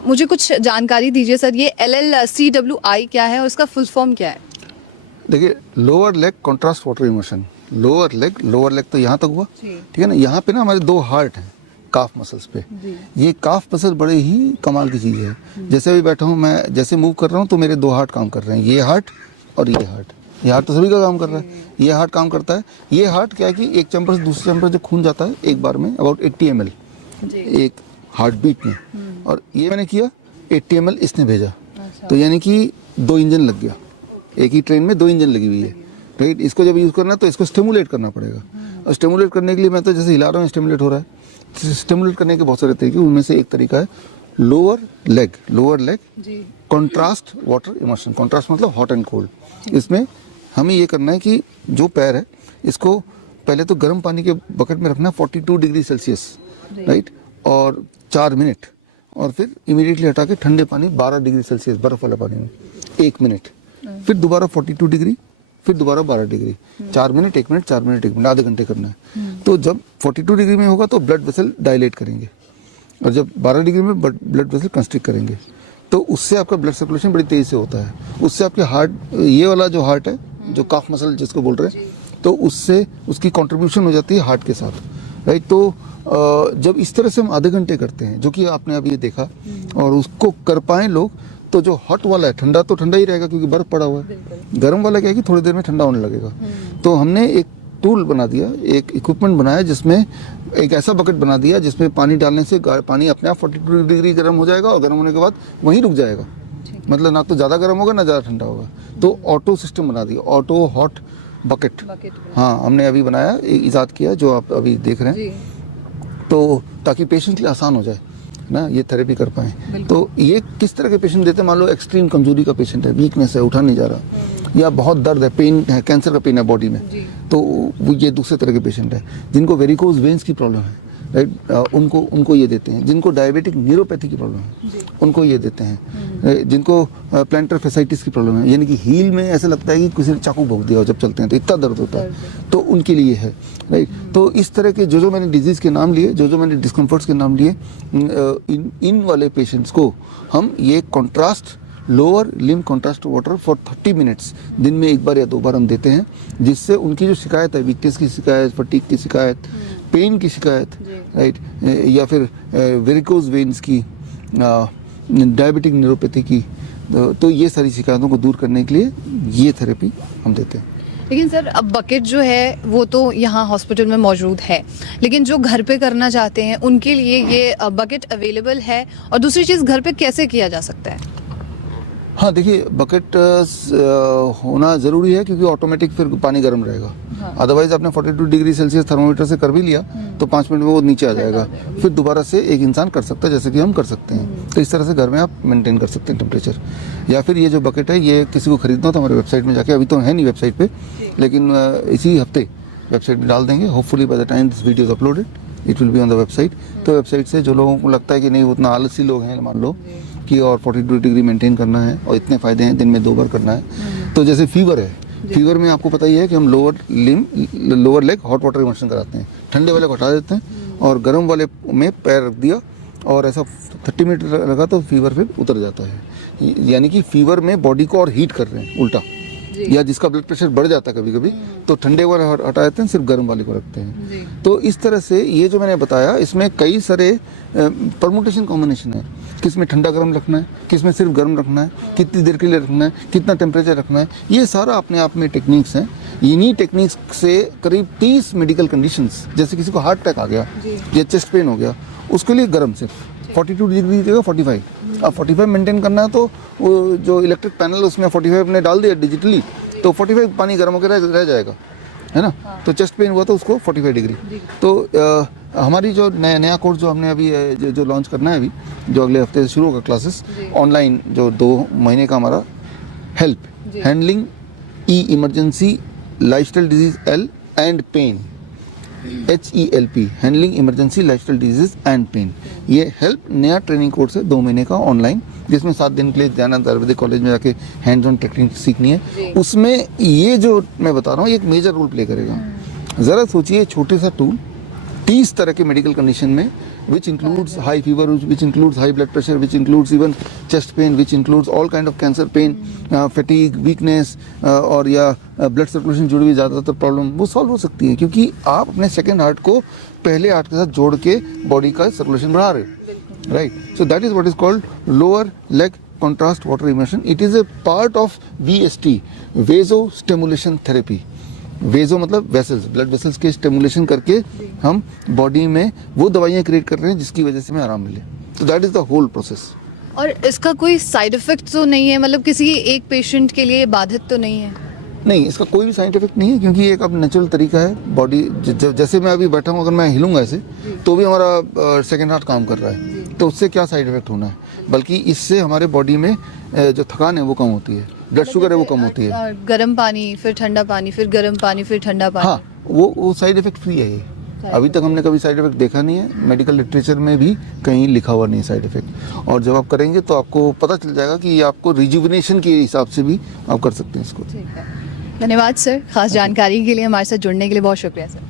मुझे कुछ जानकारी दीजिए सर, ये LLCWI क्या है और इसका फुल फॉर्म क्या है? देखिए, lower leg contrast water immersion. Lower leg तो यहाँ तक हुआ, ठीक है ना। यहाँ पे ना हमारे दो हार्ट हैं काफ मसल्स पे। ये काफ मसल बड़े ही कमाल की चीज़ है। जैसे अभी बैठा हूँ मैं, जैसे मूव कर रहा हूँ तो मेरे दो हार्ट काम कर रहे हैं, ये हार्ट और ये हार्ट। ये हार्ट तो सभी का काम कर रहा है, ये हार्ट काम करता है। ये हार्ट क्या है कि एक चैम्बर से दूसरे चैम्बर जो खून जाता है एक बार में अबाउट 80 ml एक हार्ट बीट में, और ये मैंने किया 80 ml इसने भेजा। तो यानी कि दो इंजन लग गया, एक ही ट्रेन में दो इंजन लगी हुई है, राइट। इसको जब यूज़ करना है तो इसको स्टिमुलेट करना पड़ेगा, और स्टिमुलेट करने के लिए मैं तो जैसे हिला रहा हूँ स्टिमुलेट हो रहा है। स्टिमुलेट करने के बहुत सारे तरीके, उनमें से एक तरीका है lower leg contrast water immersion. Contrast मतलब हॉट एंड कोल्ड। इसमें हमें ये करना है कि जो पैर है इसको पहले तो गर्म पानी के बकेट में रखना 42 डिग्री सेल्सियस, राइट, और 4 मिनट, और फिर इमीडिएटली हटा के ठंडे पानी 12 डिग्री सेल्सियस बर्फ वाला पानी में 1 मिनट, फिर दोबारा 42 डिग्री, फिर दोबारा 12 degree, 4 minute 1 minute 4 minute 1 minute, आधे घंटे करना है। तो जब 42 डिग्री में होगा तो ब्लड वेसल डायलेट करेंगे, और जब 12 डिग्री में ब्लड वेसल कंस्ट्रिक्ट करेंगे, तो उससे आपका ब्लड सर्कुलेशन बड़ी तेज़ी से होता है। उससे आपके हार्ट, ये वाला जो हार्ट है, जो काफ मसल जिसको बोल रहे हैं, तो उससे उसकी कंट्रीब्यूशन हो जाती है हार्ट के साथ, राइट। तो जब इस तरह से हम आधे घंटे करते हैं, जो कि आपने अभी ये देखा, और उसको कर पाएँ लोग, तो जो हॉट वाला है ठंडा तो ठंडा ही रहेगा क्योंकि बर्फ पड़ा हुआ है, गर्म वाला क्या है कि थोड़ी देर में ठंडा होने लगेगा। तो हमने एक टूल बना दिया, एक इक्विपमेंट बनाया, जिसमें एक ऐसा बकेट बना दिया जिसमें पानी डालने से पानी अपने आप 42 डिग्री गर्म हो जाएगा, और गर्म होने के बाद वहीं रुक जाएगा। मतलब ना तो ज़्यादा गर्म होगा ना ज़्यादा ठंडा होगा। तो ऑटो सिस्टम बना दिया, ऑटो हॉट बकेट। हाँ, हमने अभी बनाया, ईजाद किया, जो आप अभी देख रहे हैं, तो ताकि पेशेंट के लिए आसान हो जाए ना, ये थेरेपी कर पाएँ। तो ये किस तरह के पेशेंट देते हैं? मान लो एक्सट्रीम कमजोरी का पेशेंट है, वीकनेस है, उठा नहीं जा रहा, या बहुत दर्द है, पेन है, कैंसर का पेन है बॉडी में, तो वो ये दूसरे तरह के पेशेंट है। जिनको वेरिकोज वेन्स की प्रॉब्लम है, राइट, उनको ये देते हैं। जिनको डायबिटिक न्यूरोपैथी की प्रॉब्लम है उनको ये देते हैं। जिनको प्लांटर फेसाइटिस की प्रॉब्लम है, यानी कि हील में ऐसा लगता है कि किसी ने चाकू भोंक दिया हो जब चलते हैं तो इतना दर्द होता है, तो उनके लिए है, राइट। तो इस तरह के जो मैंने डिजीज़ के नाम लिए, जो मैंने डिस्कम्फर्ट्स के नाम लिए, इन वाले पेशेंट्स को हम ये contrast lower limb contrast water for 30 minutes दिन में एक बार या 2 बार हम देते हैं, जिससे उनकी जो शिकायत है, वीकनेस की शिकायत, फटीग की शिकायत, पेन की शिकायत, राइट, या फिर वेरिकोज वेन्स की, डायबिटिक न्यूरोपैथी की, तो ये सारी शिकायतों को दूर करने के लिए ये थेरेपी हम देते हैं। लेकिन सर, अब बकेट जो है वो तो यहाँ हॉस्पिटल में मौजूद है, लेकिन जो घर पे करना चाहते हैं उनके लिए ये बकेट अवेलेबल है? और दूसरी चीज़, घर पे कैसे किया जा सकता है? हाँ, देखिए, बकेट होना ज़रूरी है क्योंकि ऑटोमेटिक फिर पानी गर्म रहेगा। अदरवाइज आपने 42 डिग्री सेल्सियस थर्मोमीटर से कर भी लिया तो 5 मिनट में वो नीचे आ जाएगा, फिर दोबारा से एक इंसान कर सकता है, जैसे कि हम कर सकते हैं। तो इस तरह से घर में आप मेंटेन कर सकते हैं टेम्परेचर। या फिर ये जो बकेट है, ये किसी को खरीदना हो तो हमारे वेबसाइट में जाके, अभी तो है नहीं वेबसाइट पे, लेकिन इसी हफ्ते वेबसाइट में डाल देंगे। Hopefully by the time this video is uploaded it will be on the website. तो वेबसाइट से जो लोगों को लगता है कि नहीं, उतना आलसी लोग हैं, मान लो कि और 42 डिग्री मेंटेन करना है और इतने फ़ायदे हैं, दिन में 2 बार करना है। तो जैसे फीवर है, फीवर में आपको पता ही है कि हम lower leg hot water immersion कराते हैं। ठंडे वाले को हटा देते हैं और गर्म वाले में पैर रख दिया, और ऐसा 30 मिनट लगा तो फीवर फिर उतर जाता है। यानी कि फीवर में बॉडी को और हीट कर रहे हैं उल्टा, या जिसका ब्लड प्रेशर बढ़ जाता है कभी कभी, तो ठंडे वाले हटा देते हैं, सिर्फ गर्म वाले को रखते हैं। तो इस तरह से ये जो मैंने बताया, इसमें कई सारे परमुटेशन कॉम्बिनेशन है, किस में ठंडा गर्म रखना है, किस में सिर्फ गर्म रखना है, कितनी देर के लिए रखना है, कितना टेम्परेचर रखना है, ये सारा अपने आप में टेक्निक्स हैं। इन्हीं टेक्निक्स से करीब 30 मेडिकल कंडीशंस, जैसे किसी को हार्ट अटैक आ गया या चेस्ट पेन हो गया, उसके लिए गर्म सिर्फ 42 डिग्री जगह 45। अब 45 मेंटेन करना है तो वो जो इलेक्ट्रिक पैनल उसमें 45 ने डाल दिया डिजिटली, तो 45 पानी गर्म होकर रह जाएगा, है ना। तो चेस्ट पेन हुआ तो उसको 45 डिग्री। तो हमारी जो नया कोर्स जो हमने अभी जो लॉन्च करना है, अभी जो अगले हफ्ते से शुरू होगा क्लासेस ऑनलाइन, जो 2 महीने का हमारा help handling emergency lifestyle disease L and pain, HELP, handling emergency lifestyle disease and pain. ये हेल्प नया ट्रेनिंग कोर्स है 2 महीने का ऑनलाइन, जिसमें 7 दिन के लिए जाना, आयुर्वेदिक कॉलेज में जाके हैंड्स ऑन टेक्निक सीखनी है। उसमें ये जो मैं बता रहा हूँ, ये एक मेजर रोल प्ले करेगा। ज़रा सोचिए, छोटे सा टूल 30 तरह के मेडिकल कंडीशन में which includes high fever, which includes high blood pressure, which includes even chest pain, which includes all kind of cancer pain, fatigue, weakness और या blood circulation जुड़ी हुई ज़्यादातर प्रॉब्लम वो सॉल्व हो सकती है, क्योंकि आप अपने सेकेंड हार्ट को पहले हार्ट के साथ जोड़ के बॉडी का सर्कुलेशन बढ़ा रहे हो, right. So that is what is called lower leg contrast water immersion. It is a part of VST, vaso stimulation therapy. Vaso मतलब वेसल्स, ब्लड वेसल्स के स्टिमुलेशन करके हम बॉडी में वो दवाइयाँ क्रिएट कर रहे हैं जिसकी वजह से हमें आराम मिले. तो that is the whole process. और इसका कोई साइड इफेक्ट तो नहीं है, मतलब किसी एक पेशेंट के लिए बाधित तो नहीं है? नहीं, इसका कोई भी साइड इफेक्ट नहीं है, क्योंकि ये एक अब नेचुरल तरीका है. बॉडी जैसे मैं अभी बैठा हूँ, अगर मैं हिलूंगा ऐसे तो भी हमारा सेकेंड हार्ट काम कर रहा है, तो उससे क्या साइड इफेक्ट होना है. बल्कि इससे हमारे बॉडी में जो थकान है वो कम होती है, ब्लड शुगर है वो कम होती है. गर्म पानी फिर ठंडा पानी, फिर गर्म पानी फिर ठंडा पानी. हाँ, वो साइड इफेक्ट फ्री है ये. अभी तक हमने कभी साइड इफेक्ट देखा नहीं है, मेडिकल लिटरेचर में भी कहीं लिखा हुआ नहीं है साइड इफेक्ट. और जब आप करेंगे तो आपको पता चल जाएगा कि ये आपको रिजुविनेशन के हिसाब से भी आप कर सकते हैं इसको. ठीक है, धन्यवाद सर, खास जानकारी के लिए, हमारे साथ जुड़ने के लिए बहुत शुक्रिया सर.